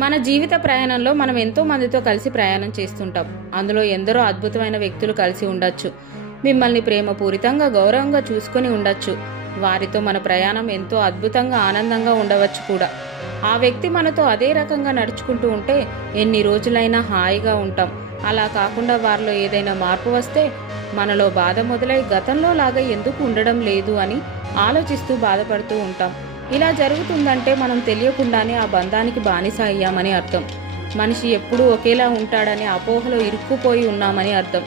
మన జీవిత ప్రయాణంలో మనం ఎంతో మందితో కలిసి ప్రయాణం చేస్తుంటాం. అందులో ఎందరో అద్భుతమైన వ్యక్తులు కలిసి ఉండొచ్చు. మిమ్మల్ని ప్రేమపూరితంగా గౌరవంగా చూసుకొని ఉండొచ్చు. వారితో మన ప్రయాణం ఎంతో అద్భుతంగా ఆనందంగా ఉండవచ్చు కూడా. ఆ వ్యక్తి మనతో అదే రకంగా నడుచుకుంటూ ఉంటే ఎన్ని రోజులైనా హాయిగా ఉంటాం. అలా కాకుండా వారిలో ఏదైనా మార్పు వస్తే మనలో బాధ మొదలై గతంలో లాగా ఎందుకు ఉండడం లేదు అని ఆలోచిస్తూ బాధపడుతూ ఉంటాం. ఇలా జరుగుతుందంటే మనం తెలియకుండానే ఆ బంధానికి బానిస అయ్యామని అర్థం. మనిషి ఎప్పుడూ ఒకేలా ఉంటాడని అపోహలో ఇరుక్కుపోయి ఉన్నామని అర్థం.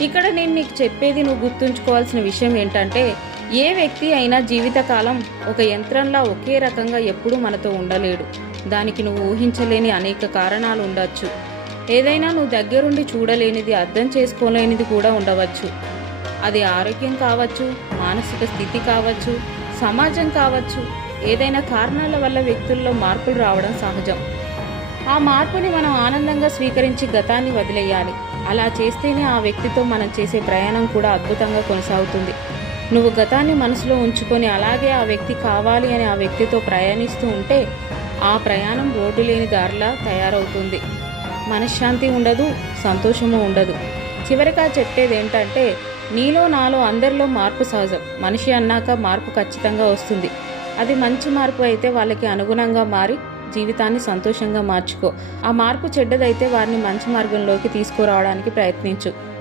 ఇక్కడ నేను నీకు చెప్పేది నువ్వు గుర్తుంచుకోవాల్సిన విషయం ఏంటంటే ఏ వ్యక్తి అయినా జీవితకాలం ఒక యంత్రంలా ఒకే రకంగా ఎప్పుడూ మనతో ఉండలేడు. దానికి నువ్వు ఊహించలేని అనేక కారణాలు ఉండొచ్చు. ఏదైనా నువ్వు దగ్గరుండి చూడలేనిది అర్థం చేసుకోలేనిది కూడా ఉండవచ్చు. అది ఆరోగ్యం కావచ్చు మానసిక స్థితి కావచ్చు సమాజం కావచ్చు ఏదైనా కారణాల వల్ల వ్యక్తుల్లో మార్పులు రావడం సహజం. ఆ మార్పుని మనం ఆనందంగా స్వీకరించి గతాన్ని వదిలేయాలి. అలా చేస్తేనే ఆ వ్యక్తితో మనం చేసే ప్రయాణం కూడా అద్భుతంగా కొనసాగుతుంది. నువ్వు గతాన్ని మనసులో ఉంచుకొని అలాగే ఆ వ్యక్తి కావాలి అని ఆ వ్యక్తితో ప్రయాణిస్తూ ఉంటే ఆ ప్రయాణం రోడ్డు లేని దారిలా తయారవుతుంది. మనశ్శాంతి ఉండదు సంతోషము ఉండదు. చివరిగా చెప్పేది ఏంటంటే నీలో నాలో అందరిలో మార్పు సహజం. మనిషి అన్నాక మార్పు ఖచ్చితంగా వస్తుంది. అది మంచి మార్పు అయితే వాళ్ళకి అనుగుణంగా మారి జీవితాన్ని సంతోషంగా మార్చుకో. ఆ మార్పు చెడ్డదైతే వారిని మంచి మార్గంలోకి తీసుకురావడానికి ప్రయత్నించు.